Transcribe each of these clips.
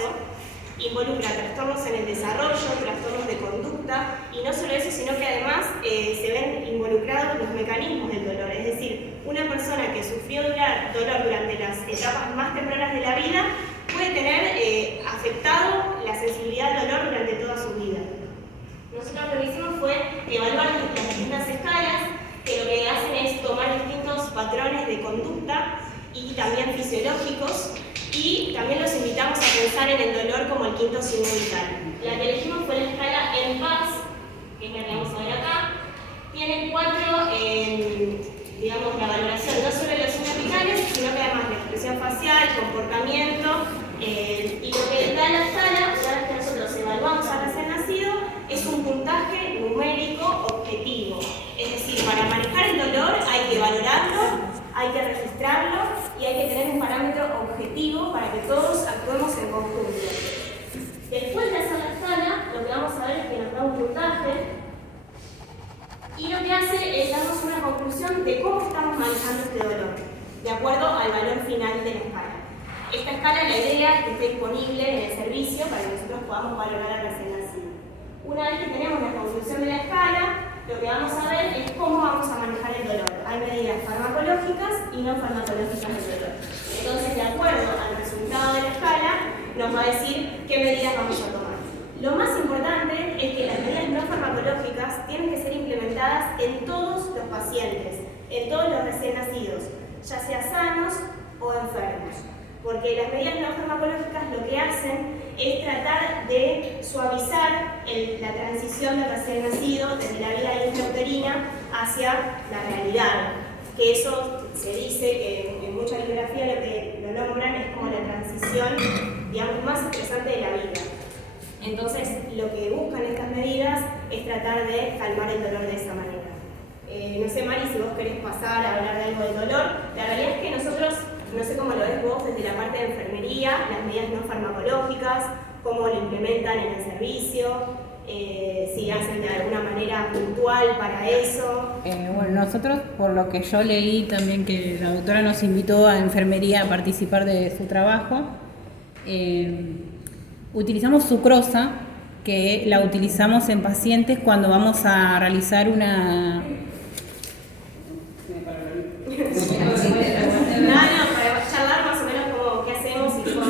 embarazo, involucra trastornos en el desarrollo, trastornos de conducta, y no solo eso, sino que además se ven involucrados los mecanismos del dolor. Es decir, una persona que sufrió dolor durante las etapas más tempranas de la vida puede tener afectado la sensibilidad al dolor durante toda su vida. Nosotros lo que hicimos fue evaluar las distintas escalas, que lo que hacen es tomar distintos patrones de conducta y también fisiológicos, y también los invitamos a pensar en el dolor como el quinto signo vital. La que elegimos fue la escala En Paz, que es la que vamos a ver acá. Tiene 4, digamos, la valoración no solo de los signos vitales, sino que además la expresión facial, comportamiento, y lo que da la escala, una vez que nosotros evaluamos al recién nacido, es un puntaje numérico objetivo. Es decir, para manejar el dolor hay que valorarlo, hay que registrarlo y hay que tener un parámetro objetivo para que todos actuemos en conjunto. Después de hacer la escala, lo que vamos a ver es que nos da un puntaje y lo que hace es darnos una conclusión de cómo estamos manejando este dolor, de acuerdo al valor final de la escala. Esta escala, la idea es que esté disponible en el servicio para que nosotros podamos valorar al recién nacido. Una vez que tenemos la conclusión de la escala, lo que vamos a ver es cómo vamos a manejar el dolor. Hay medidas farmacológicas y no farmacológicas del dolor. Entonces, de acuerdo al resultado de la escala, nos va a decir qué medidas vamos a tomar. Lo más importante es que las medidas no farmacológicas tienen que ser implementadas en todos los pacientes, en todos los recién nacidos, ya sea sanos o enfermos. Porque las medidas no farmacológicas lo que hacen es tratar de suavizar la transición del recién nacido desde la vida intrauterina hacia la realidad. Que eso se dice que en mucha bibliografía lo que lo nombran es como la transición, digamos, más estresante de la vida. Entonces, lo que buscan estas medidas es tratar de calmar el dolor de esa manera. No sé, Mari, si vos querés pasar a hablar de algo del dolor. La realidad es que nosotros, no sé cómo lo ves vos desde la parte de enfermería, las medidas no farmacológicas, cómo lo implementan en el servicio, si hacen de alguna manera puntual para eso. Bueno, nosotros, por lo que yo leí también, que la doctora nos invitó a enfermería a participar de su trabajo, utilizamos sucrosa, que la utilizamos en pacientes cuando vamos a realizar una... Para charlar más o menos como qué hacemos y cómo.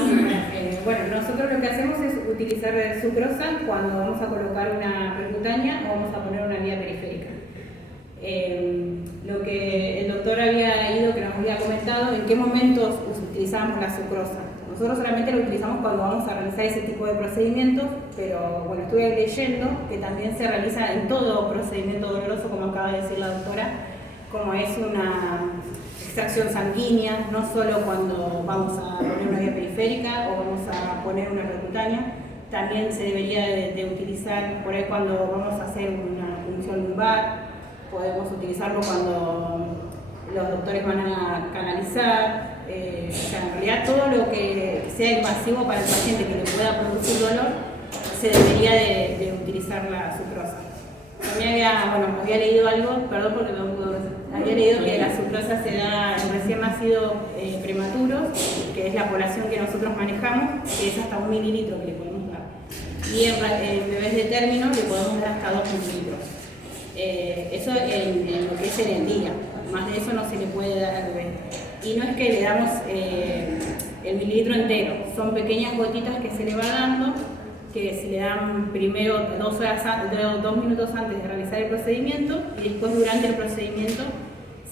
Bueno, nosotros lo que hacemos es utilizar sucrosa cuando vamos a colocar una percutánea o vamos a poner una vía periférica. Lo que el doctor había ido, que nos había comentado, en qué momentos utilizamos la sucrosa. Nosotros solamente lo utilizamos cuando vamos a realizar ese tipo de procedimientos, pero bueno, estuve leyendo que también se realiza en todo procedimiento doloroso, como acaba de decir la doctora, como es una extracción sanguínea, no solo cuando vamos a poner una vía periférica o vamos a poner una percutánea, también se debería de utilizar por ahí cuando vamos a hacer una punción lumbar, podemos utilizarlo cuando los doctores van a canalizar, o sea, en realidad todo lo que sea invasivo para el paciente que le pueda producir dolor, se debería de utilizar la sucrosa. También había leído algo, perdón porque no puedo ver. Había leído que la sucrosa se da en recién nacidos prematuros, que es la población que nosotros manejamos, que es hasta 1 mililitro que le podemos dar. Y en bebés de término le podemos dar hasta 2 mililitros. Eso en lo que es en el día, más de eso no se le puede dar al bebé. Y no es que le damos el mililitro entero, son pequeñas gotitas que se le va dando, que se le dan primero 2 minutos antes de realizar el procedimiento y después durante el procedimiento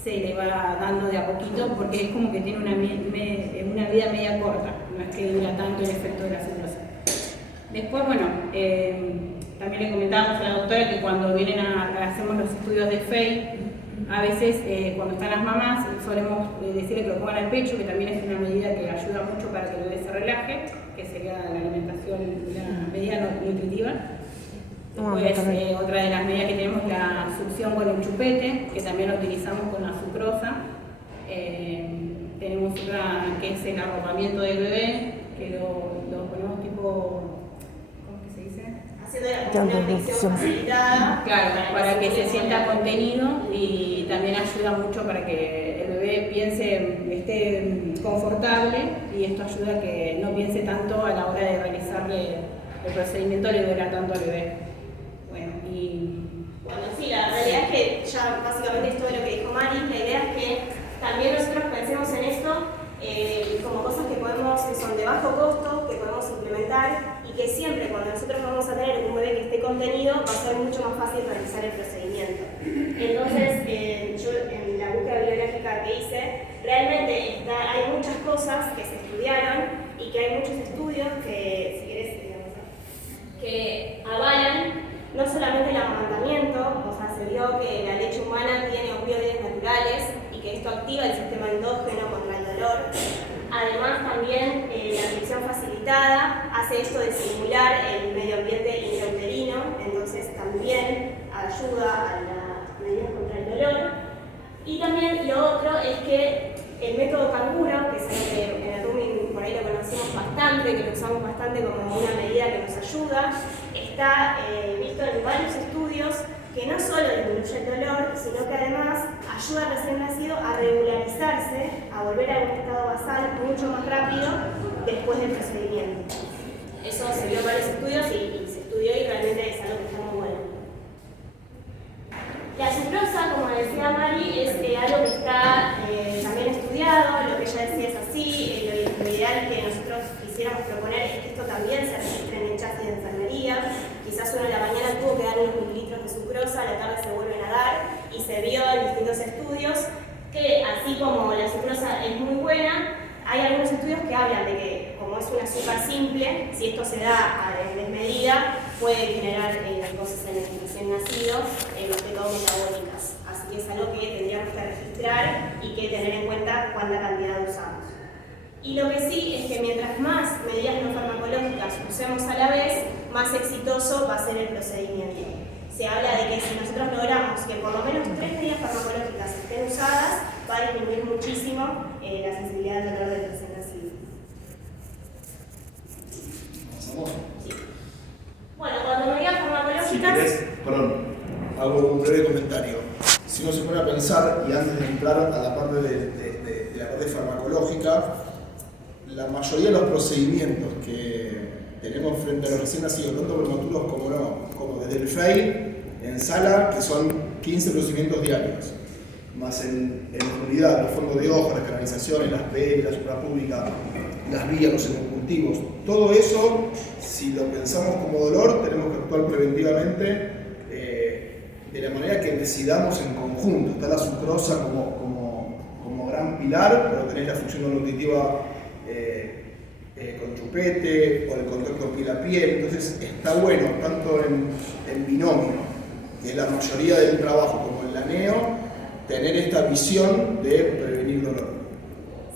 se le va dando de a poquito, porque es como que tiene una vida media corta, no es que dura tanto el efecto de la sucrosa. Después, también le comentábamos a la doctora que cuando hacemos los estudios de FEI, a veces cuando están las mamás solemos decirle que lo pongan al pecho, que también es una medida que ayuda mucho para que el bebé se relaje, que sería la alimentación, la medida nutritiva. Después, otra de las medidas que tenemos es la succión con el chupete, que también lo utilizamos con la sucrosa. Tenemos otra que es el arropamiento del bebé, que lo ponemos tipo, ¿cómo es que se dice? haciendo una audición facilitada. Claro, para que se sienta con contenido, y también ayuda mucho para que el bebé piense, esté confortable, y esto ayuda a que no piense tanto a la hora de realizarle el procedimiento, le duela tanto al bebé. Bueno, sí, la realidad es que ya básicamente es todo lo que dijo Mari. La idea es que también nosotros pensemos en esto como cosas que son de bajo costo, que podemos implementar, y que siempre cuando nosotros vamos a tener un bebé que esté contenido va a ser mucho más fácil realizar el procedimiento. Entonces, yo en la búsqueda bibliográfica que hice, realmente hay muchas cosas que se estudiaron y que hay muchos estudios que, si querés, que avalan no solamente el amamantamiento, o sea, se vio que la leche humana tiene opioides naturales y que esto activa el sistema endógeno contra el dolor. Además, también la inyección facilitada hace esto de simular el medio ambiente intrauterino, entonces también ayuda a la medida contra el dolor. Y también lo otro es que el método canguro, que es el que en el rooming por ahí lo conocemos bastante, que lo usamos bastante como una medida que nos ayuda, está visto en varios estudios que no solo disminuye el dolor, sino que además ayuda al recién nacido a regularizarse, a volver a un estado basal mucho más rápido después del procedimiento. Eso se vio en varios estudios y se estudió, y realmente es algo que está muy bueno. La sucrosa, como decía Mari, es algo que está también estudiado. Lo que ella decía es así. Lo ideal que nosotros quisiéramos proponer es que esto también se registre en el chasis de enfermería. Quizás uno a la mañana tuvo que dar unos mililitros de sucrosa, a la tarde se vuelven a dar, y se vio en distintos estudios que, así como la sucrosa es muy buena, hay algunos estudios que hablan de que, como es un azúcar simple, si esto se da en desmedida, puede generar cosas en el recién nacido, los metabólicas. Así que es algo que tendríamos que registrar y que tener en cuenta cuánta cantidad usamos. Y lo que sí es que mientras más medidas no farmacológicas usemos a la vez, más exitoso va a ser el procedimiento. Se habla de que si nosotros logramos que por lo menos 3 medidas farmacológicas estén usadas, va a disminuir muchísimo la sensibilidad del dolor del recién nacido. ¿Avanzamos? Sí. Bueno, cuando medidas farmacológicas... Si querés, perdón, hago un breve comentario. Si uno se pone a pensar, y antes de entrar a la parte de la parte farmacológica, la mayoría de los procedimientos que tenemos frente a los recién nacidos, tanto prematuros como no, como desde el FEI, en sala, que son 15 procedimientos diarios, más en unidad, los fondos de hoja, las canalizaciones, las PL, la suprapública, las vías, los hemocultivos, todo eso, si lo pensamos como dolor, tenemos que actuar preventivamente de la manera que decidamos en conjunto. Está la sucrosa como gran pilar, pero tenés la función nutritiva con chupete o el contacto piel a piel. Entonces está bueno, tanto en binomio, que es la mayoría del trabajo, como en la neo, tener esta visión de prevenir dolor.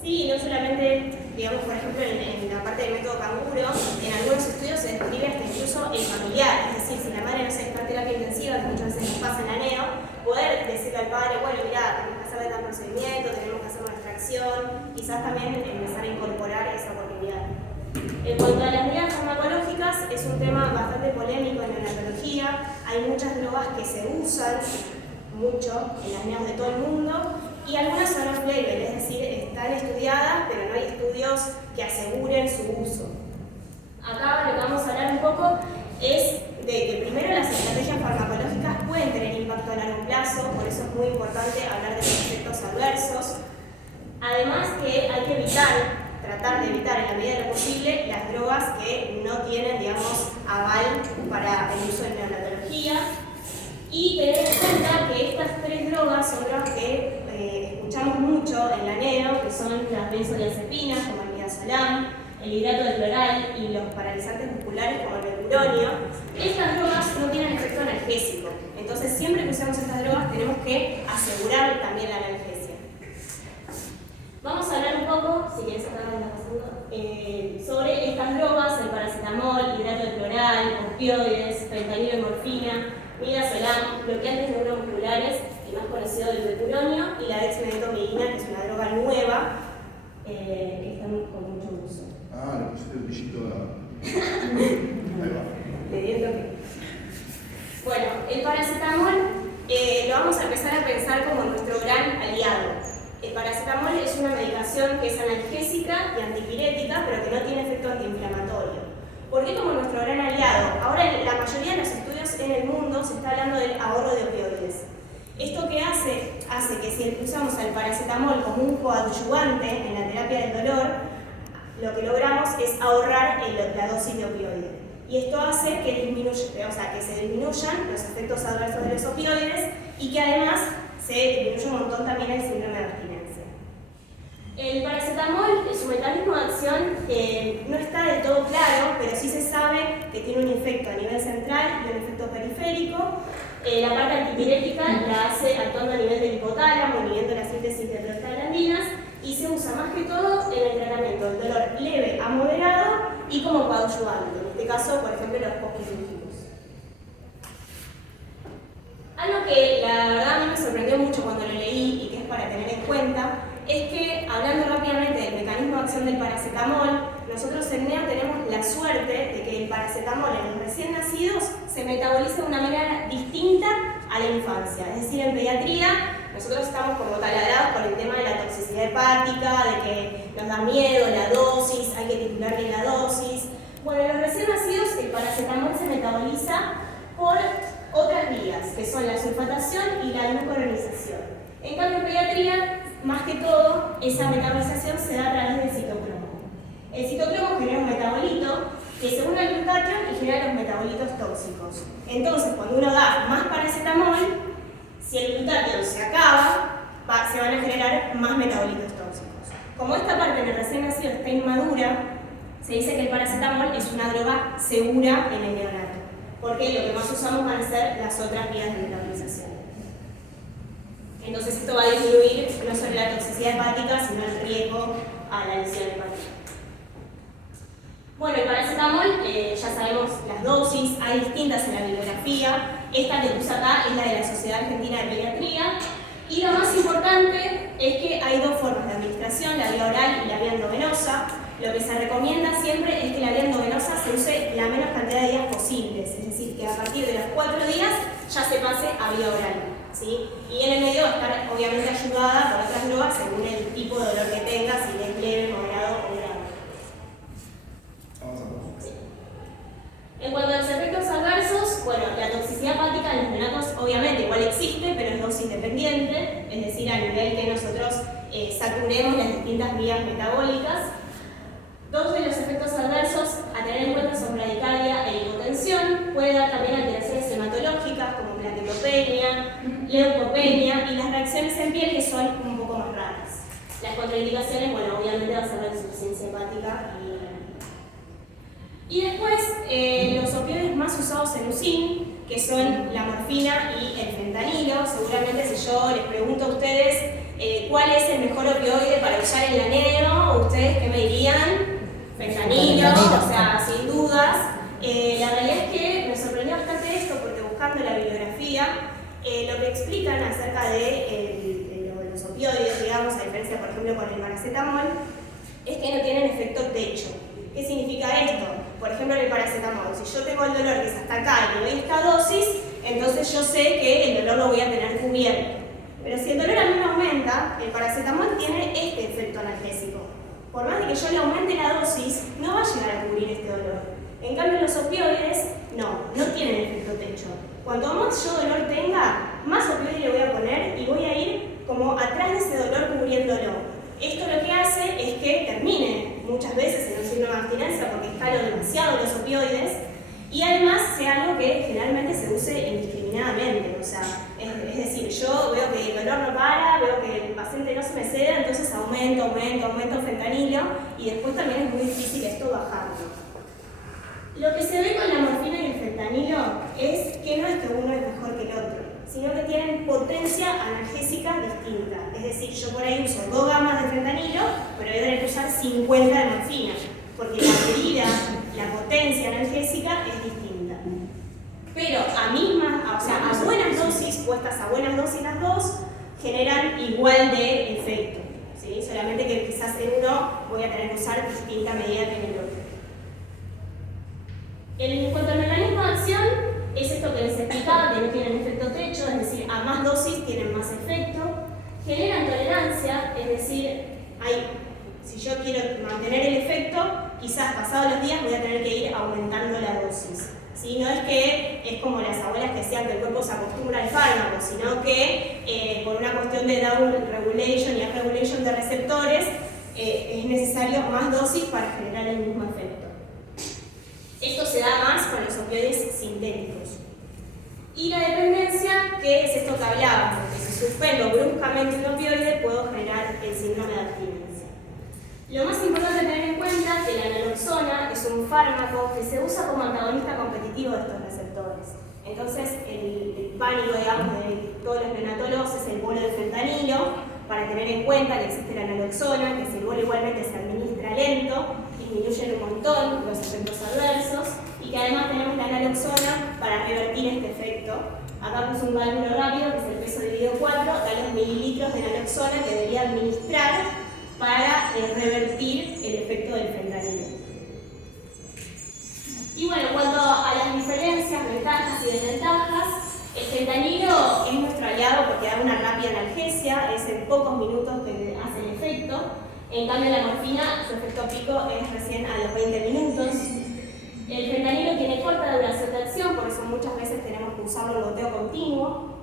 Sí, no solamente, digamos, por ejemplo, en la parte del método canguro, en algunos estudios se describe hasta incluso el familiar, es decir, si la madre no se está en terapia intensiva, que muchas veces nos pasa en la neo, poder decirle al padre, bueno, mira, tenemos que hacer tal procedimiento, tenemos que hacer una extracción, quizás también empezar a incorporar esa oportunidad. En cuanto a las medidas farmacológicas, es un tema bastante polémico en la neonatología. Hay muchas drogas que se usan mucho en las neos de todo el mundo, y algunas son off-label, es decir, están estudiadas, pero no hay estudios que aseguren su uso. Acá lo que vamos a hablar un poco es de que primero las estrategias farmacológicas pueden tener impacto a largo plazo, por eso es muy importante hablar de los efectos adversos. Además que hay que tratar de evitar en la medida de lo posible las drogas que no tienen, digamos, aval para el uso en neonatología. Y tener en cuenta que estas 3 drogas son drogas que escuchamos mucho en la neo, que son las benzodiazepinas, como el midazolam, el hidrato de cloral y los paralizantes musculares, como el mecuronio. Estas drogas no tienen efecto analgésico, entonces siempre que usamos estas drogas tenemos que asegurar también la analgesia. Vamos a hablar un poco, si quieres sobre estas drogas, el paracetamol, hidrato de cloral, opioides, fentanilo y morfina, midazolam, bloqueantes neuromusculares, y más conocido el mecuronio, y la dexmedetomidina, que es una droga nueva que está con mucho uso. Ah, le pusiste el brillito a... Ahí va. Le di el toque. el paracetamol lo vamos a empezar a pensar como nuestro gran aliado. El paracetamol es una medicación que es analgésica y antipirética, pero que no tiene efecto antiinflamatorio. ¿Por qué como nuestro gran aliado? Ahora en la mayoría de los estudios en el mundo se está hablando del ahorro de opioides. ¿Esto qué hace? Hace que si usamos al paracetamol como un coadyuvante en la terapia del dolor, lo que logramos es ahorrar la dosis de opioide. Y esto hace que se disminuyan los efectos adversos de los opioides y que además se disminuye un montón también el síndrome de abstinencia. El paracetamol, su mecanismo de acción no está del todo claro, pero sí se sabe que tiene un efecto a nivel central y un efecto periférico. La parte antipirética la hace actuando a nivel del hipotálamo, inhibiendo la síntesis de prostaglandinas, y se usa más que todo en el tratamiento del dolor leve a moderado y como coadyuvante, en este caso, por ejemplo, los postquirúrgicos. Algo que la verdad a mí me sorprendió mucho cuando lo leí y que es para tener en cuenta, es que, hablando rápidamente del mecanismo de acción del paracetamol, nosotros en NEA tenemos la suerte de que el paracetamol en los recién nacidos se metaboliza de una manera distinta a la infancia. Es decir, en pediatría nosotros estamos como taladrados por el tema de la toxicidad hepática, de que nos da miedo la dosis, hay que titular bien la dosis. Bueno, en los recién nacidos el paracetamol se metaboliza por otras vías, que son la sulfatación y la glucuronización. En cambio, en pediatría, más que todo, esa metabolización se da a través del citocromo. El citocromo genera un metabolito que se une al glutatión y genera los metabolitos tóxicos. Entonces, cuando uno da más paracetamol, si el glutatión se acaba, se van a generar más metabolitos tóxicos. Como esta parte en el recién nacido está inmadura, se dice que el paracetamol es una droga segura en el neonato, porque lo que más usamos van a ser las otras vías de metabolización. Entonces esto va a disminuir no solo la toxicidad hepática, sino el riesgo a la lesión hepática. Bueno, el paracetamol, ya sabemos las dosis, hay distintas en la bibliografía. Esta que puse acá es la de la Sociedad Argentina de Pediatría. Y lo más importante es que hay dos formas de administración, la vía oral y la vía endovenosa. Lo que se recomienda siempre es que la vía endovenosa se use la menos cantidad de días posibles, es decir, que a partir de los 4 días ya se pase a vía oral, ¿sí? Y en el medio estar obviamente ayudada por otras drogas según el tipo de dolor que tenga, si es leve, moderado o grave. En cuanto a los efectos adversos, bueno, la toxicidad hepática en los neonatos obviamente igual existe, pero es dosis dependiente, es decir, a nivel que nosotros saturemos las distintas vías metabólicas. Dos de los efectos adversos a tener en cuenta son bradicardia e hipotensión. Puede dar también alteraciones hematológicas como plaquetopenia, leucopenia y las reacciones en piel que son un poco más raras. Las contraindicaciones, bueno, obviamente va a ser la insuficiencia hepática y después los opioides más usados en UCIN, que son la morfina y el fentanilo. Seguramente si yo les pregunto a ustedes cuál es el mejor opioide para usar en la neo, ¿ustedes qué me dirían? Fentanilo, o sea, sin dudas. La realidad es que me sorprendió bastante esto porque buscando la bibliografía, lo que explican acerca de los opioides, digamos, a diferencia por ejemplo con el paracetamol, es que no tienen efecto techo. ¿Qué significa esto? Por ejemplo, en el paracetamol, si yo tengo el dolor que es hasta acá y le doy esta dosis, entonces yo sé que el dolor lo voy a tener cubierto. Pero si el dolor a mí me aumenta, el paracetamol tiene este efecto analgésico. Por más de que yo le aumente la dosis, no va a llegar a cubrir este dolor. En cambio, los opioides no tienen efecto techo. Cuanto más yo dolor tenga, más opioide le voy a poner y voy a ir como atrás de ese dolor cubriéndolo. Esto lo que hace es que termine muchas veces en un síndrome de abstinencia porque escalo demasiado los opioides y además sea algo que generalmente se use indiscriminadamente. O sea, es decir, yo veo que el dolor no para, veo que el paciente no se me cede, entonces aumento fentanilo y después también es muy difícil esto bajarlo. Lo que se ve con la morfina y el fentanilo es que no es que uno es mejor que el otro, sino que tienen potencia analgésica distinta. Es decir, yo por ahí uso 2 gamas de fentanilo, pero voy a tener que usar 50 de morfina, porque la medida, la potencia analgésica es distinta. Pero a buenas dosis, puestas a buenas dosis las dos, generan igual de efecto, ¿sí? Solamente que quizás en uno voy a tener que usar distinta medida que en el otro. En cuanto al mecanismo de acción, es esto que les explicaba, que no tienen efecto techo, es decir, a más dosis tienen más efecto. Generan tolerancia, es decir, si yo quiero mantener el efecto, quizás pasados los días voy a tener que ir aumentando la dosis. ¿Sí? No es que es como las abuelas que decían que el cuerpo se acostumbra al fármaco, sino que por una cuestión de down regulation y up regulation de receptores, es necesario más dosis para generar el mismo efecto. Esto se da más con los opioides sintéticos. Y la dependencia, que es esto que hablábamos, que si suspendo bruscamente un opioide puedo generar el síndrome de abstinencia. Lo más importante tener en cuenta es que la naloxona es un fármaco que se usa como antagonista competitivo de estos receptores. Entonces, el pánico, digamos, de todos los neonatólogos es el bolo de fentanilo, para tener en cuenta que existe la naloxona, que si el bolo igualmente se administra lento, disminuyen un montón los efectos adversos, y que además tenemos la naloxona para revertir este efecto. Acá puse un cálculo rápido, que es el peso dividido 4, da los mililitros de naloxona que debería administrar para revertir el efecto del fentanilo. Y bueno, en cuanto a las diferencias, ventajas y desventajas, el fentanilo es nuestro aliado porque da una rápida analgesia, es en pocos minutos que hace el efecto. En cambio, la morfina, su efecto pico es recién a los 20 minutos. El fentanilo tiene corta duración de acción, por eso muchas veces tenemos que usarlo en goteo continuo.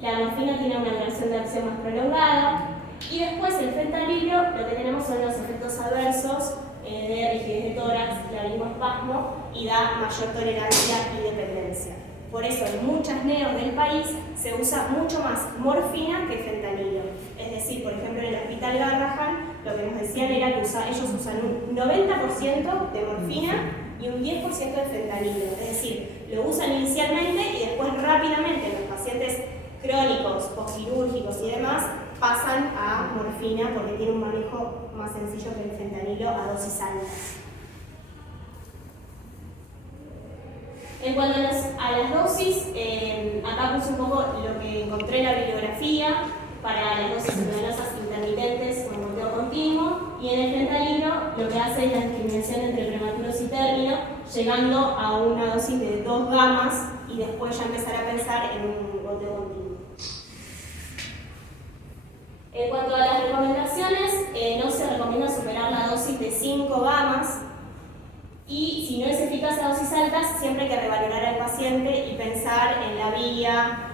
La morfina tiene una duración de acción más prolongada. Y después el fentanilo, lo que tenemos son los efectos adversos de rigidez de tórax, laryngoespasmo, y da mayor tolerancia y dependencia. Por eso en muchas neos del país se usa mucho más morfina que fentanilo. Es decir, por ejemplo, en el Hospital Garrahan, lo que nos decían era que ellos usan un 90% de morfina y un 10% de fentanilo. Es decir, lo usan inicialmente y después rápidamente los pacientes crónicos, postquirúrgicos y demás pasan a morfina porque tiene un manejo más sencillo que el fentanilo a dosis altas. En cuanto a las dosis, acá puse un poco lo que encontré en la bibliografía para las dosis intravenosas intermitentes con goteo continuo, y en el fentanilo lo que hace es la discriminación entre prematuros y término, llegando a una dosis de 2 gamas y después ya empezar a pensar en un goteo continuo. En cuanto a las recomendaciones, no se recomienda superar la dosis de 5 gamas. Y si no es eficaz a dosis altas, siempre hay que revalorar al paciente y pensar en la vía,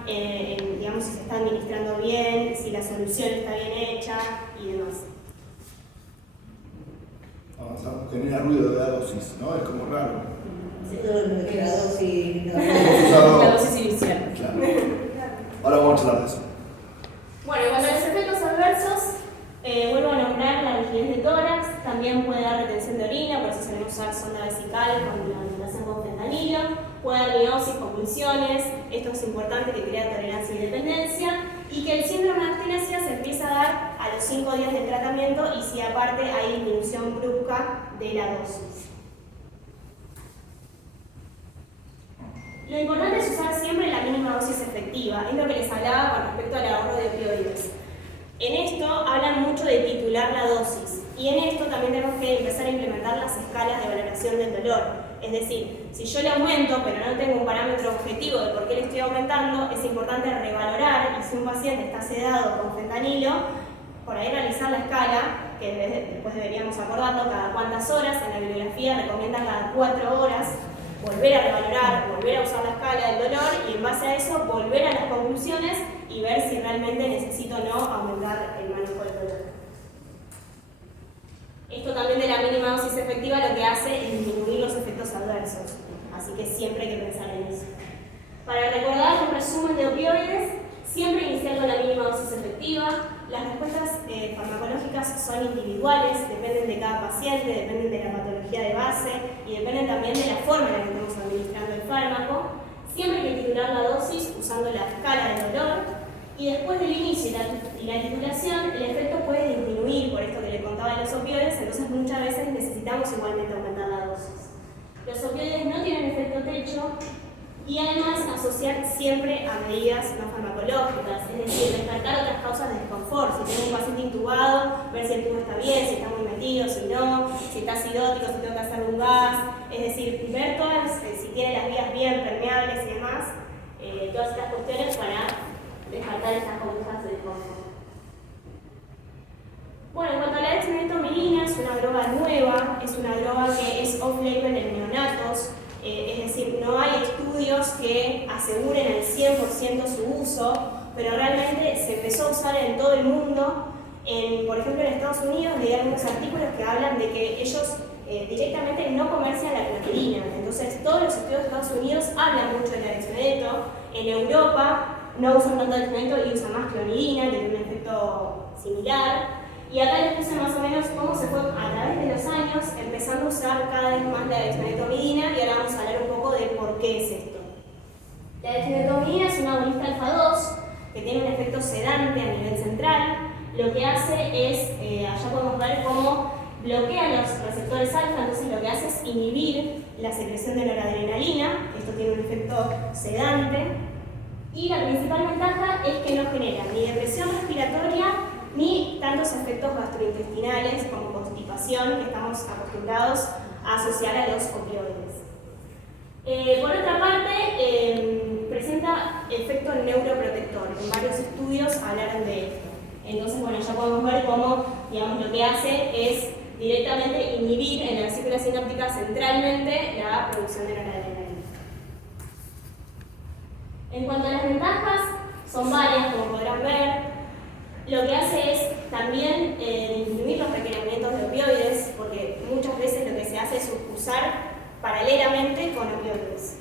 digamos, si se está administrando bien, si la solución está bien hecha y demás. Avanzamos, genera ruido de la dosis, ¿no? Es como raro. Sí, la dosis. La dosis inicial. Claro. Ahora vamos a hablar de eso. Bueno, en cuanto a los efectos adversos, vuelvo a nombrar la rigidez de tórax, también puede dar retención de orina, por eso solemos usar sonda vesical con la alimentación con fentanilo, puede dar miosis, convulsiones, esto es importante que crea tolerancia y dependencia, y que el síndrome de abstinencia se empieza a dar a los 5 días del tratamiento y si aparte hay disminución brusca de la dosis. Lo importante es usar siempre la mínima dosis efectiva, es lo que les hablaba con respecto al ahorro de opioides. En esto hablan mucho de titular la dosis, y en esto también tenemos que empezar a implementar las escalas de valoración del dolor. Es decir, si yo le aumento pero no tengo un parámetro objetivo de por qué le estoy aumentando, es importante revalorar, y si un paciente está sedado con fentanilo, por ahí realizar la escala, que después deberíamos acordarlo cada cuántas horas, en la bibliografía recomiendan cada 4 horas, volver a revalorar, volver a usar la escala del dolor y en base a eso volver a las conclusiones y ver si realmente necesito o no aumentar el manejo del dolor. Esto también de la mínima dosis efectiva lo que hace es disminuir los efectos adversos, así que siempre hay que pensar en eso. Para recordar un resumen de opioides, siempre iniciar con la mínima dosis efectiva. Las respuestas farmacológicas son individuales, dependen de cada paciente, dependen de la patología de base y dependen también de la forma en la que estamos administrando el fármaco. Siempre hay que titular la dosis usando la escala de dolor, y después del inicio y la titulación el efecto puede disminuir por esto que le contaba de los opioides, entonces muchas veces necesitamos igualmente aumentar la dosis. Los opioides no tienen efecto techo y además asociar siempre a medidas no farmacológicas, es decir, descartar otras causas de desconfort. Si tengo un paciente intubado, ver si el tubo está bien, si está muy metido, si no, si está acidótico, si tengo que hacer un gas, es decir, ver todas, si tiene las vías bien permeables y demás, todas estas cuestiones para descartar estas conductas de confort. Bueno, en cuanto a la dexmedetomidina, es una droga nueva, es una droga que es off-label en neonatos, es decir, no hay estudios que aseguren al 100% su uso, pero realmente se empezó a usar en todo el mundo. Por ejemplo, en Estados Unidos leí algunos artículos que hablan de que ellos directamente no comercian la clonidina. Entonces, todos los estudios de Estados Unidos hablan mucho de la dexmedeto. En Europa no usan tanto dexmedeto y usan más clonidina, que tiene un efecto similar. Y acá les puse más o menos cómo se fue a través de los años empezando a usar cada vez más la dexmedetomidina, y ahora vamos a hablar un poco de por qué es esto. La dexmedetomidina es una agonista alfa-2 que tiene un efecto sedante a nivel central. Lo que hace es, allá podemos ver cómo bloquea los receptores alfa, entonces lo que hace es inhibir la secreción de noradrenalina, esto tiene un efecto sedante, y la principal ventaja es que no genera ni depresión respiratoria ni tantos efectos gastrointestinales como constipación que estamos acostumbrados a asociar a los opioides. Por otra parte, presenta efecto neuroprotector. En varios estudios hablaron de esto. Entonces, bueno, ya podemos ver cómo, digamos, lo que hace es directamente inhibir en la vesícula sináptica centralmente la producción de noradrenalina. En cuanto a las ventajas, son varias, como podrán ver. Lo que hace es también disminuir los requerimientos de opioides, porque muchas veces lo que se hace es usar paralelamente con opioides.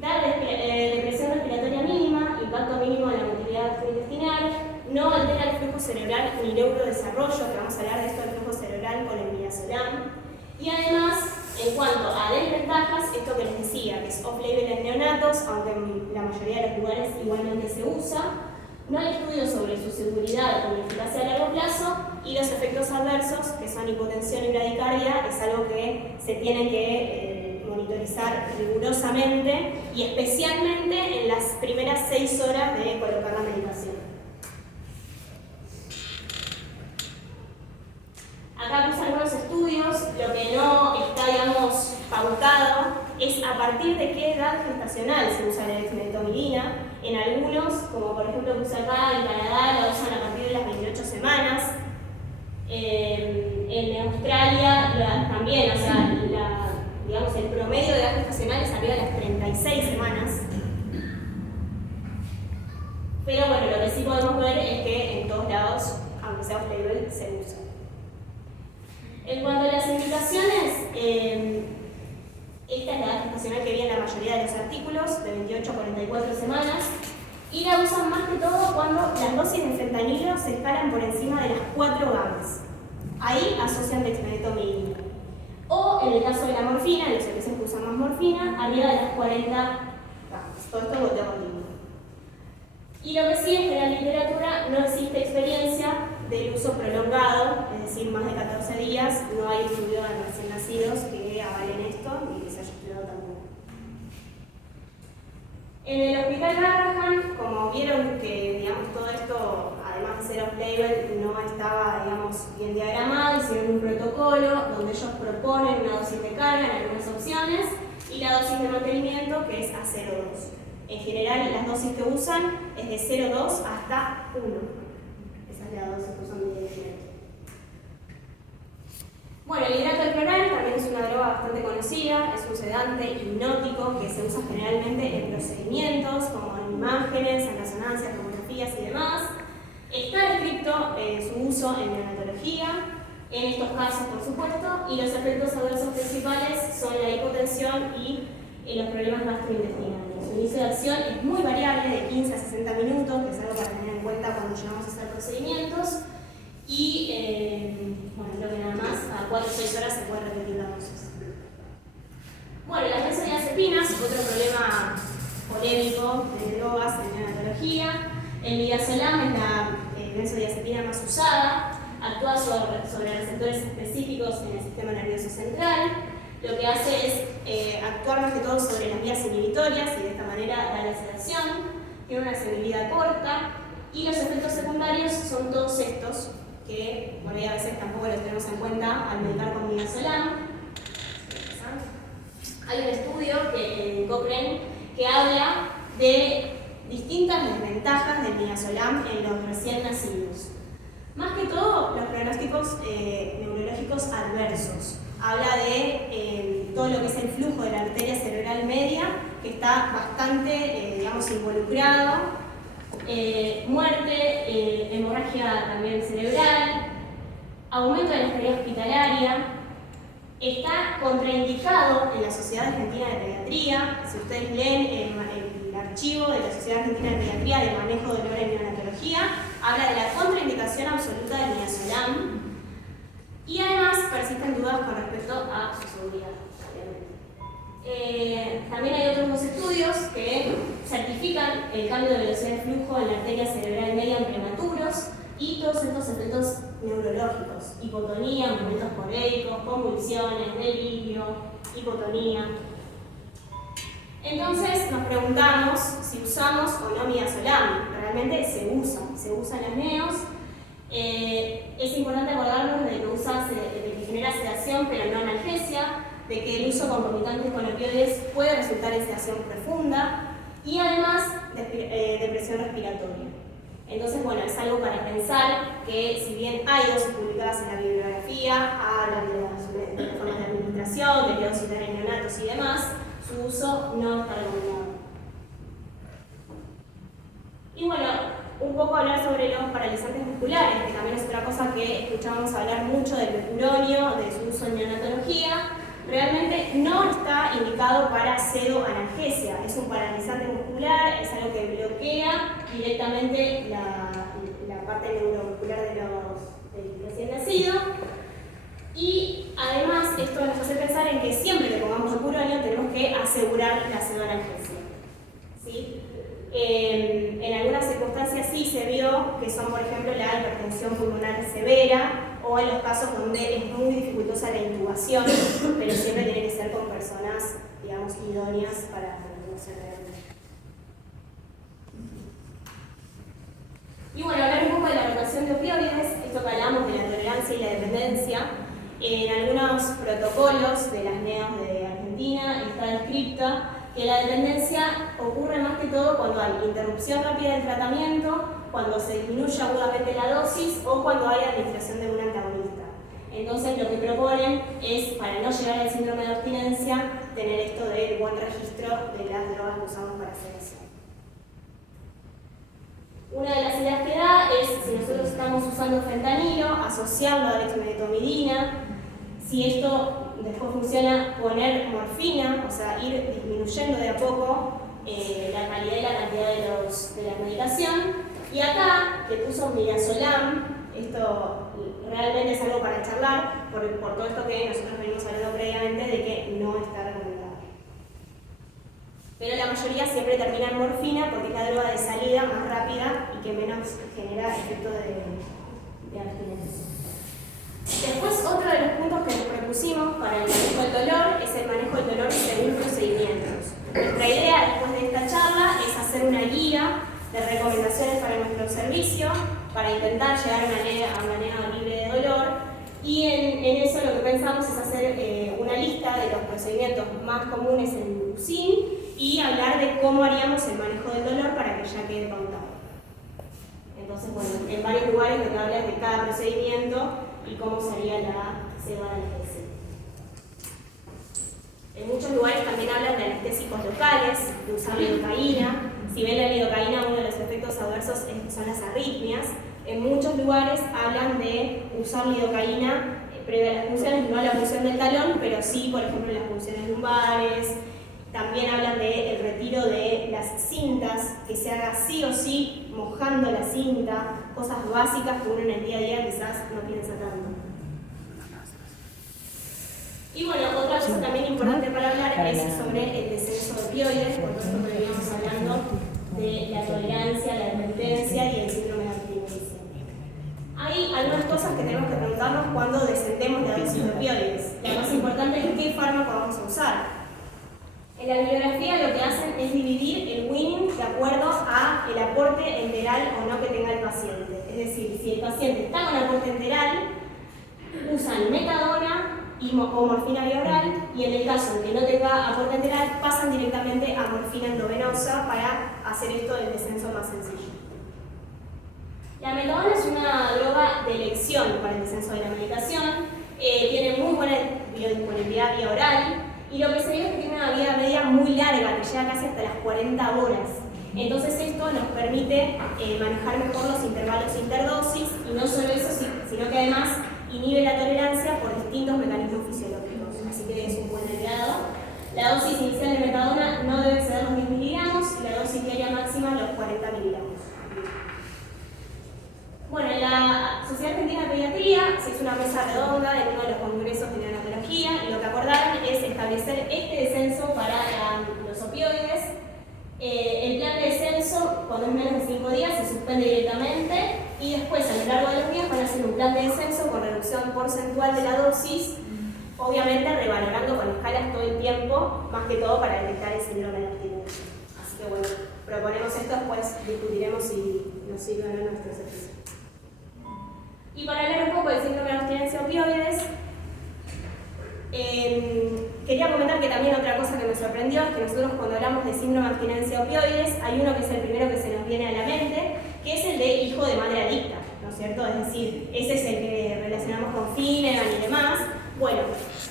Dar depresión respiratoria mínima, impacto mínimo en la motilidad gastrointestinal, no altera el flujo cerebral ni neurodesarrollo, que vamos a hablar de esto del flujo cerebral con el midazolam. Y además, en cuanto a desventajas, esto que les decía, que es off-label en neonatos, aunque en la mayoría de los lugares igualmente se usa, no hay estudios sobre su seguridad o eficacia a largo plazo, y los efectos adversos, que son hipotensión y bradicardia, es algo que se tiene que monitorizar rigurosamente y especialmente en las primeras 6 horas de colocar la medicación. Acá puse algunos estudios. Lo que no está, digamos, pautado es a partir de qué edad gestacional se usa la dexmedetomidina. En algunos, como por ejemplo puse acá, en Canadá la usan a partir de las 28 semanas. En Australia también, o sea, digamos, el promedio de edad gestacional es arriba de las 36 semanas. Pero bueno, lo que sí podemos ver es que en todos lados, aunque sea off-label, se usa. En cuanto a las indicaciones, esta es la edad gestacional que viene en la mayoría de los artículos, de 28 a 44 semanas, y la usan más que todo cuando las dosis de fentanilo se escalan por encima de las 4 gamas. Ahí asocian dexmedetomidina. O en el caso de la morfina, en los servicios que usan más morfina, arriba de las 40 gamas. Todo esto goteo continuo. Y lo que sí es que en la literatura no existe experiencia del uso prolongado, es decir, más de 14 días, no hay estudio en recién nacidos que avalen esto ni que se haya estudiado tampoco. En el hospital Garrahan, como vieron que, digamos, todo esto, además de ser off-label, no estaba, digamos, bien diagramado, hicieron un protocolo donde ellos proponen una dosis de carga en algunas opciones y la dosis de mantenimiento, que es a 0,2. En general, las dosis que usan es de 0,2 hasta 1. Esa es la dosis que usan de medicamento. Bueno, el hidrato de clorral también es una droga bastante conocida, es un sedante hipnótico que se usa generalmente en procedimientos como en imágenes, en resonancias, tomografías y demás. Está descrito su uso en neonatología, en estos casos por supuesto, y los efectos adversos principales son la hipotensión y los problemas gastrointestinales. Su inicio de acción es muy variable, de 15 a 60 minutos, que es algo para tener en cuenta cuando llegamos a hacer procedimientos. Y, bueno, creo que nada más, a 4 o 6 horas se puede repetir la dosis. Bueno, las benzodiazepinas, otro problema polémico de drogas en neonatología. El midazolam es la benzodiazepina más usada, actúa sobre receptores específicos en el sistema nervioso central. Lo que hace es actuar más que todo sobre las vías inhibitorias y de esta manera da la sedación. Tiene una seguridad corta y los efectos secundarios son todos estos que por ahí a veces tampoco los tenemos en cuenta al medicar con midazolam. Hay un estudio en Cochrane que habla de distintas desventajas del midazolam en los recién nacidos. Más que todo, los pronósticos neurológicos adversos. Habla de todo lo que es el flujo de la arteria cerebral media, que está bastante, digamos, involucrado. Muerte, hemorragia también cerebral, aumento de la estaría hospitalaria. Está contraindicado en la Sociedad Argentina de Pediatría. Si ustedes leen el archivo de la Sociedad Argentina de Pediatría de manejo de dolor en neonatología, habla de la contraindicación absoluta del midazolam. Y además persisten dudas con respecto a su seguridad. También hay otros dos estudios que certifican el cambio de velocidad de flujo en la arteria cerebral media en prematuros y todos estos efectos neurológicos: hipotonía, movimientos coléicos, convulsiones, delirio, hipotonía. Entonces nos preguntamos si usamos o no midazolam. Realmente se usa en las neos. Es importante acordarnos de que genera sedación pero no analgesia, de que el uso concomitante con opioides puede resultar en sedación profunda y además depresión respiratoria. Entonces, bueno, es algo para pensar que si bien hay dosis publicadas en la bibliografía, hablan de las formas de administración, de que dosis dar en neonatos y demás, su uso no está recomendado. Y bueno, un poco hablar sobre los paralizantes musculares, que también es otra cosa que escuchábamos hablar mucho del pepuronio, de su uso en neonatología. Realmente no está indicado para pseudoanalgesia, es un paralizante muscular, es algo que bloquea directamente la parte neuromuscular del recién nacido. Y además esto nos hace pensar en que siempre que pongamos pepuronio tenemos que asegurar la pseudoanalgesia, ¿sí? En algunas circunstancias sí se vio que son, por ejemplo, la hipertensión pulmonar severa o en los casos donde es muy dificultosa la intubación, pero siempre tiene que ser con personas, digamos, idóneas para no ser realmente. Y bueno, hablar un poco de la rotación de opioides, esto que hablamos de la tolerancia y la dependencia. En algunos protocolos de las neos de Argentina está descrita que la dependencia ocurre más que todo cuando hay interrupción rápida del tratamiento, cuando se disminuye agudamente la dosis o cuando hay administración de un antagonista. Entonces lo que proponen es, para no llegar al síndrome de abstinencia, tener esto del buen registro de las drogas que usamos para sedación. Una de las ideas que da es, si nosotros estamos usando fentanilo, asociarlo a dexmedetomidina. Si esto después funciona, poner morfina, o sea, ir disminuyendo de a poco la calidad y la cantidad de la medicación. Y acá le puso midazolam. Esto realmente es algo para charlar por todo esto que nosotros venimos hablando previamente de que no está recomendado. Pero la mayoría siempre termina en morfina porque es la droga de salida más rápida y que menos genera efecto de abstinencia. Después, otro de los puntos que nos propusimos para el manejo del dolor es el manejo del dolor según procedimientos. Nuestra idea después de esta charla es hacer una guía de recomendaciones para nuestro servicio para intentar llegar a una neo libre de dolor, y en eso lo que pensamos es hacer una lista de los procedimientos más comunes en UCIN y hablar de cómo haríamos el manejo del dolor para que ya quede pautado. Entonces, bueno, en varios lugares lo que habla es de cada procedimiento y cómo sería la pseudoanalgesia. En muchos lugares también hablan de anestésicos locales, de usar lidocaína. Si ven la lidocaína, uno de los efectos adversos son las arritmias. En muchos lugares hablan de usar lidocaína previa a las punciones, no a la punción del talón, pero sí, por ejemplo, en las punciones lumbares. También hablan del retiro de las cintas, que se haga sí o sí mojando la cinta, cosas básicas que uno en el día a día quizás no piensa tanto. Y bueno, otra cosa también importante para hablar es sobre el descenso de opioides, por eso que veníamos hablando de la tolerancia, la dependencia y el síndrome de abstinencia. Hay algunas cosas que tenemos que preguntarnos cuando descendemos la dosis de opioides. La más importante es qué fármaco vamos a usar. En la bibliografía lo que hacen es dividir el winning de acuerdo a el aporte enteral o no que tenga el paciente. Es decir, si el paciente está con aporte enteral, usan metadona o morfina vía oral, y en el caso en que no tenga aporte enteral, pasan directamente a morfina endovenosa para hacer esto del descenso más sencillo. La metadona es una droga de elección para el descenso de la medicación, tiene muy buena biodisponibilidad vía oral, y lo que se ve es que tiene una vida media muy larga, que llega casi hasta las 40 horas. Entonces esto nos permite manejar mejor los intervalos interdosis, y no solo eso, sino que además inhibe la tolerancia por distintos mecanismos fisiológicos, así que es un buen aliado. La dosis inicial de metadona no debe exceder los 10 miligramos y la dosis diaria máxima los 40 miligramos. Bueno, en la Sociedad Argentina de Pediatría se hizo una mesa redonda en uno de los congresos de neonatología, y lo que acordaron es establecer este descenso para los opioides. El plan de descenso, cuando es menos de 5 días, se suspende directamente, y después a lo largo de los días van a hacer un plan de descenso con reducción porcentual de la dosis, obviamente revalorando con escalas todo el tiempo, más que todo para detectar el síndrome de abstinencia. Así que bueno, proponemos esto, después discutiremos si nos sirve o no nuestro servicio. Y para hablar un poco del síndrome de abstinencia opioides, quería comentar que también otra cosa que me sorprendió es que nosotros cuando hablamos de síndrome de abstinencia opioides, hay uno que es el primero que se nos viene a la mente, que es el de hijo de madre adicta, ¿no es cierto? Es decir, ese es el que relacionamos con Finnegan y demás. Bueno,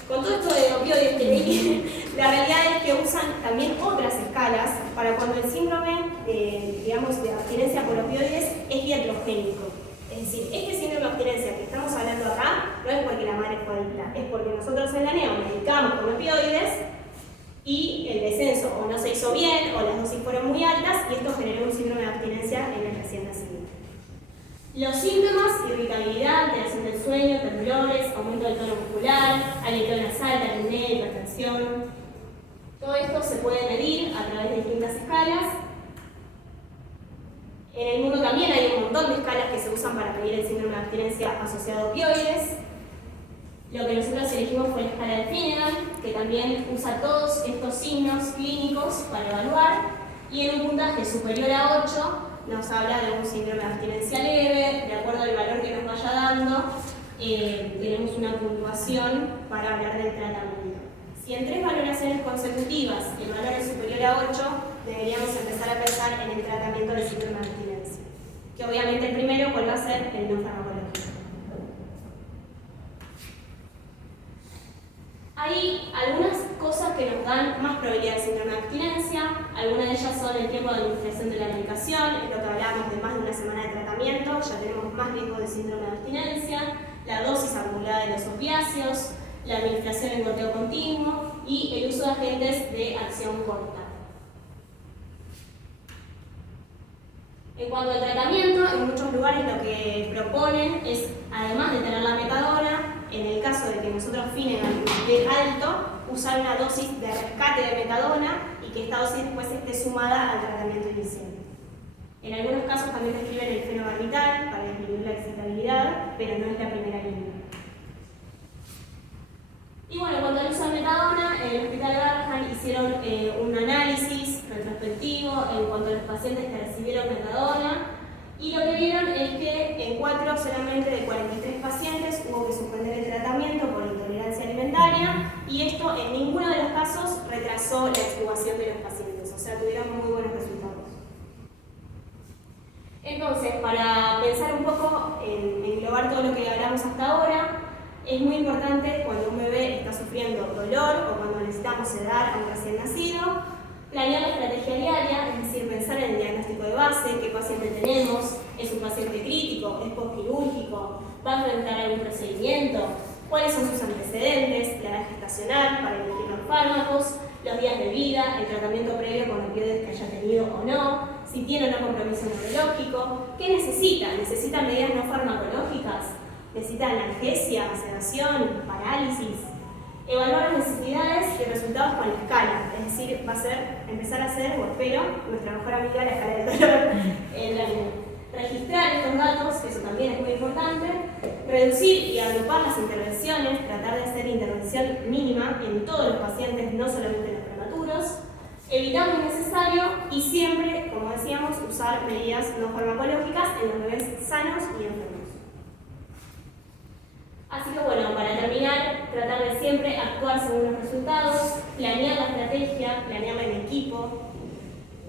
con todo esto de opioides que leí, la realidad es que usan también otras escalas para cuando el síndrome de abstinencia por opioides es iatrogénico. Es decir, este síndrome de abstinencia que estamos hablando acá no es porque la madre fue adicta, es porque nosotros en la neo medicamos con opioides y el descenso o no se hizo bien o las dosis fueron muy altas y esto generó un síndrome de abstinencia en el recién nacido. Los síntomas: irritabilidad, alteración del sueño, temblores, aumento del tono muscular, aleteos nasal, taquipnea, hipertensión. Todo esto se puede medir a través de distintas escalas. En el mundo también hay un montón de escalas que se usan para medir el síndrome de abstinencia asociado a opioides. Lo que nosotros elegimos fue la escala de Finnegan, que también usa todos estos signos clínicos para evaluar, y en un puntaje superior a 8 nos habla de un síndrome de abstinencia leve. De acuerdo al valor que nos vaya dando, tenemos una puntuación para hablar del tratamiento. Si en 3 valoraciones consecutivas el valor es superior a 8, deberíamos empezar a pensar en el tratamiento del síndrome de abstinencia, que obviamente el primero vuelve a ser el no farmacológico. Hay algunas cosas que nos dan más probabilidad de síndrome de abstinencia. Algunas de ellas son el tiempo de administración de la medicación, es lo que hablábamos de más de una semana de tratamiento, ya tenemos más riesgo de síndrome de abstinencia, la dosis acumulada de los opiáceos, la administración en goteo continuo y el uso de agentes de acción corta. En cuanto al tratamiento, en muchos lugares lo que proponen es, además de tener la metadona, en el caso de que nosotros Finnegan de alto, usar una dosis de rescate de metadona y que esta dosis después esté sumada al tratamiento inicial. En algunos casos también prescriben el fenobarbital para disminuir la excitabilidad, pero no es la primera línea. Y bueno, cuando al uso de metadona, en el Hospital Garrahan hicieron un análisis retrospectivo en cuanto a los pacientes que recibieron metadona, y lo que vieron es que en 4 solamente de 43 pacientes hubo que suspender el tratamiento por intolerancia alimentaria, y esto en ninguno de los casos retrasó la extubación de los pacientes, o sea, tuvieron muy buenos resultados. Entonces, para pensar un poco en englobar todo lo que hablamos hasta ahora, es muy importante cuando un bebé está sufriendo dolor o cuando necesitamos sedar a un recién nacido, planear la estrategia diaria, es decir, pensar en el diagnóstico de base, qué paciente tenemos, es un paciente crítico, es postquirúrgico, va a enfrentar algún procedimiento, cuáles son sus antecedentes, la edad gestacional para elegir los fármacos, los días de vida, el tratamiento previo con opioides que haya tenido o no, si tiene o no compromiso neurológico, qué necesita, necesita medidas no farmacológicas, necesita analgesia, sedación, parálisis. Evaluar las necesidades y resultados con la escala, es decir, va a ser empezar a hacer, o espero, nuestra mejor amiga la escala del dolor en la niña. Registrar estos datos, que eso también es muy importante. Reducir y agrupar las intervenciones, tratar de hacer intervención mínima en todos los pacientes, no solamente en los prematuros. Evitar lo innecesario y siempre, como decíamos, usar medidas no farmacológicas en los bebés sanos y enfermos. Así que bueno, para terminar, tratar de siempre actuar según los resultados, planear la estrategia, planearla en equipo,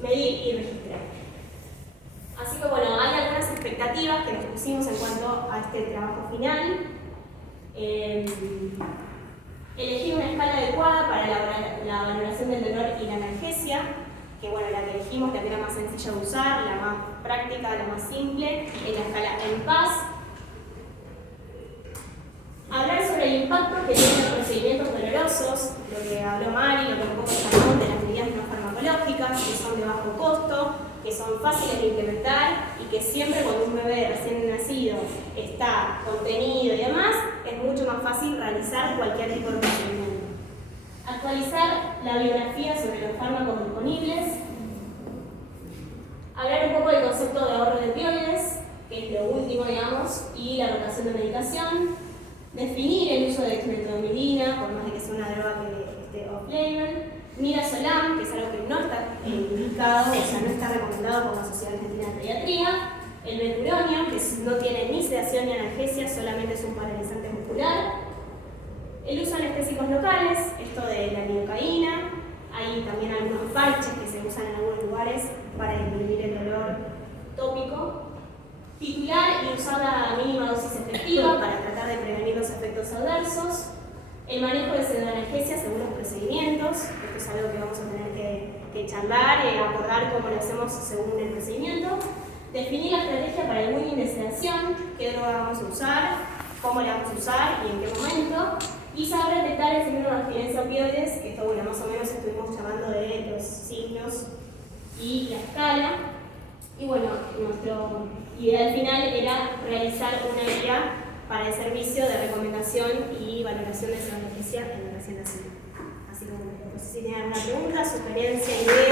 medir y registrar. Así que bueno, hay algunas expectativas que nos pusimos en cuanto a este trabajo final. Elegir una escala adecuada para la valoración del dolor y la analgesia, que bueno, la que elegimos, la que era más sencilla de usar, la más práctica, la más simple, en la escala en paz. Hablar sobre el impacto que tienen los procedimientos dolorosos, lo que habló Mari, lo que un poco llamamos de las medidas no farmacológicas, que son de bajo costo, que son fáciles de implementar y que siempre cuando un bebé recién nacido está contenido y demás, es mucho más fácil realizar cualquier tipo de procedimiento. Actualizar la bibliografía sobre los fármacos disponibles. Hablar un poco del concepto de ahorro de opioides, que es lo último, digamos, y la rotación de medicación. Definir el uso de dexmedetomidina, por más de que sea una droga que esté off-label. Midazolam, que es algo que no está indicado, o sea, no está recomendado por la Sociedad Argentina de Pediatría. El meturonio, que no tiene ni sedación ni analgesia, solamente es un paralizante muscular. El uso de anestésicos locales, esto de la lidocaína. Hay también algunos parches que se usan en algunos lugares para disminuir el dolor tópico. Titular y usar la mínima dosis efectiva para tratar de prevenir los efectos adversos. El manejo de pseudoanalgesia según los procedimientos, esto es algo que vamos a tener que charlar y acordar cómo lo hacemos según el procedimiento. Definir la estrategia para el weaning de sedación, qué droga vamos a usar, cómo la vamos a usar y en qué momento. Y saber detectar el síndrome de abstinencia a opioides, que esto, bueno, más o menos estuvimos hablando de los signos y la escala. Y bueno, nuestro ideal final era realizar una guía para el servicio de recomendación y valoración de pseudoanalgesia en el recién nacido. Así que bueno, no sé si tienen alguna pregunta, sugerencia, idea.